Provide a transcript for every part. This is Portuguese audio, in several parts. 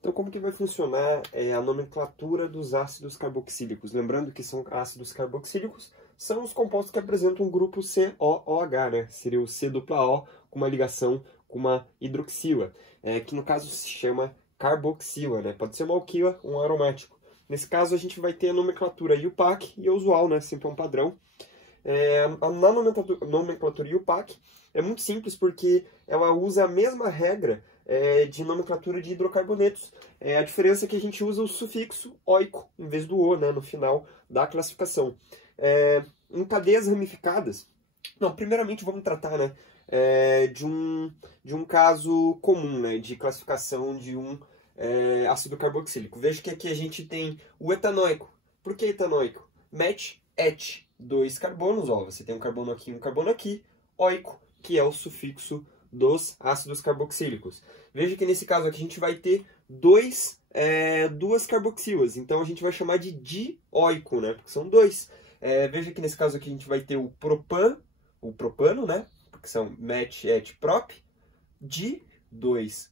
Então, como que vai funcionar a nomenclatura dos ácidos carboxílicos? Lembrando que são ácidos carboxílicos, são os compostos que apresentam um grupo COOH, né? Seria o C-O com uma ligação com uma hidroxila, que no caso se chama carboxila, né? Pode ser uma alquila ou um aromático. Nesse caso, a gente vai ter a nomenclatura IUPAC e a usual, né? Sempre é um padrão. Na nomenclatura IUPAC é muito simples porque ela usa a mesma regra de nomenclatura de hidrocarbonetos. A diferença é que a gente usa o sufixo oico em vez do o, né, no final da classificação. Em cadeias ramificadas, não, primeiramente vamos tratar, né, de um caso comum, né, de classificação de um ácido carboxílico. Veja que aqui a gente tem o etanoico. Por que etanoico? Met, et, dois carbonos, ó, você tem um carbono aqui e um carbono aqui, oico, que é o sufixo dos ácidos carboxílicos. Veja que nesse caso aqui a gente vai ter duas carboxilas, então a gente vai chamar de dioico, né, porque são dois. Veja que nesse caso aqui a gente vai ter o propano, né, porque são met, et, prop, duas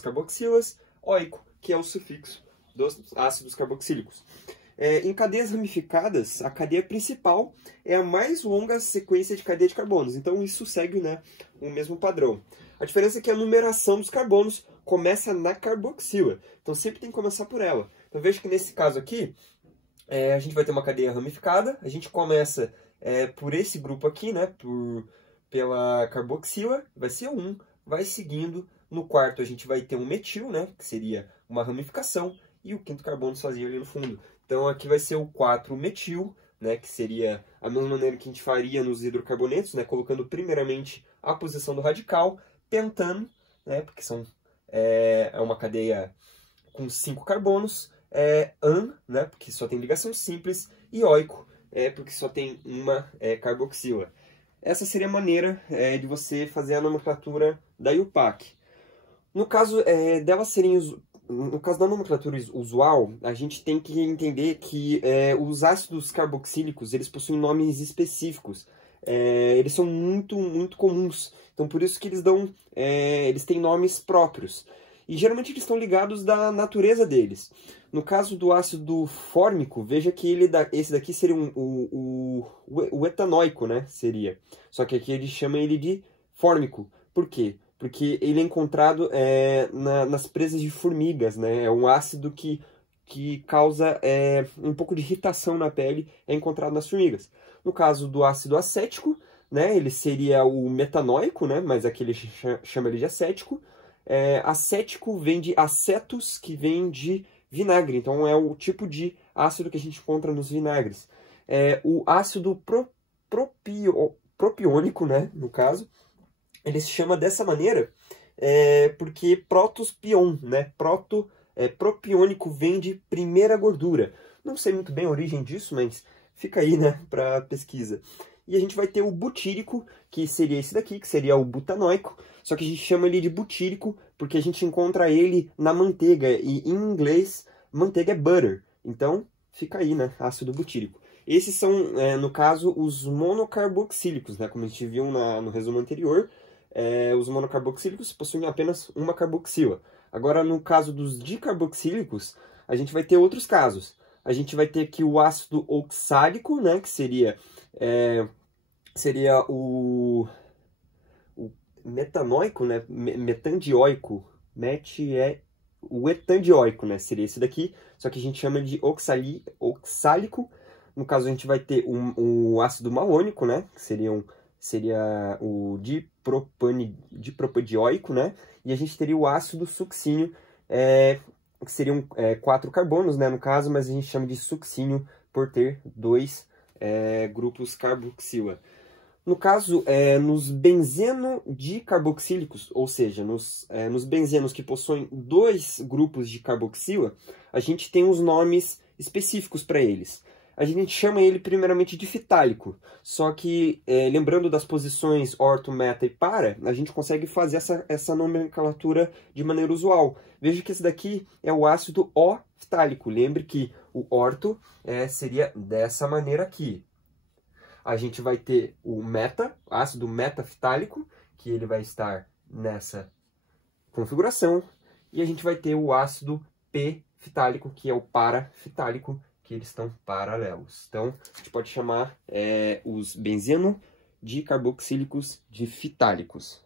carboxilas, oico, que é o sufixo dos ácidos carboxílicos. Em cadeias ramificadas, a cadeia principal é a mais longa sequência de cadeia de carbonos. Então, isso segue, né, o mesmo padrão. A diferença é que a numeração dos carbonos começa na carboxila. Então, sempre tem que começar por ela. Então, veja que nesse caso aqui, a gente vai ter uma cadeia ramificada. A gente começa por esse grupo aqui, né, pela carboxila, vai ser 1. Vai seguindo. No quarto, a gente vai ter um metil, né, que seria uma ramificação. E o quinto carbono sozinho ali no fundo. Então aqui vai ser o 4-metil, né, que seria a mesma maneira que a gente faria nos hidrocarbonetos, né, colocando primeiramente a posição do radical, pentano, né, porque é uma cadeia com 5 carbonos, an, né, porque só tem ligação simples, e oico, porque só tem uma carboxila. Essa seria a maneira de você fazer a nomenclatura da IUPAC. No caso no caso da nomenclatura usual, a gente tem que entender que os ácidos carboxílicos eles possuem nomes específicos. Eles são muito, muito comuns. Então, por isso que eles têm nomes próprios. E, geralmente, eles estão ligados da natureza deles. No caso do ácido fórmico, veja que esse daqui seria o etanoico, né? Seria. Só que aqui ele chama ele de fórmico. Por quê? Porque ele é encontrado nas presas de formigas, né? É um ácido que causa um pouco de irritação na pele, é encontrado nas formigas. No caso do ácido acético, né? Ele seria o metanoico, né? Mas aqui ele chama ele de acético. Acético vem de acetos, que vem de vinagre. Então é o tipo de ácido que a gente encontra nos vinagres. O ácido propiônico, né? No caso, ele se chama dessa maneira porque protospion, né? Propiônico vem de primeira gordura. Não sei muito bem a origem disso, mas fica aí, né, para pesquisa. E a gente vai ter o butírico, que seria esse daqui, que seria o butanoico. Só que a gente chama ele de butírico porque a gente encontra ele na manteiga. E em inglês, manteiga é butter. Então, fica aí, né, ácido butírico. Esses são, no caso, os monocarboxílicos, né, como a gente viu no resumo anterior. Os monocarboxílicos possuem apenas uma carboxila. Agora, no caso dos dicarboxílicos, a gente vai ter outros casos. A gente vai ter aqui o ácido oxálico, né, que seria o metanoico, né, metandioico, o etandioico, né, seria esse daqui, só que a gente chama de oxálico. No caso, a gente vai ter o ácido malônico, né, que seria o dipropandioico, né? E a gente teria o ácido succínio, que seriam 4 carbonos, né, no caso, mas a gente chama de succínio por ter 2 grupos carboxila. No caso, nos benzeno dicarboxílicos, ou seja, nos benzenos que possuem 2 grupos de carboxila, a gente tem os nomes específicos para eles. A gente chama ele primeiramente de fitálico, só que lembrando das posições orto, meta e para, a gente consegue fazer essa nomenclatura de maneira usual. Veja que esse daqui é o ácido O-fitálico. Lembre que o orto seria dessa maneira aqui. A gente vai ter o ácido metafitálico, que ele vai estar nessa configuração. E a gente vai ter o ácido P-fitálico, que é o parafitálico, que eles estão paralelos. Então, a gente pode chamar os benzeno dicarboxílicos de fitálicos.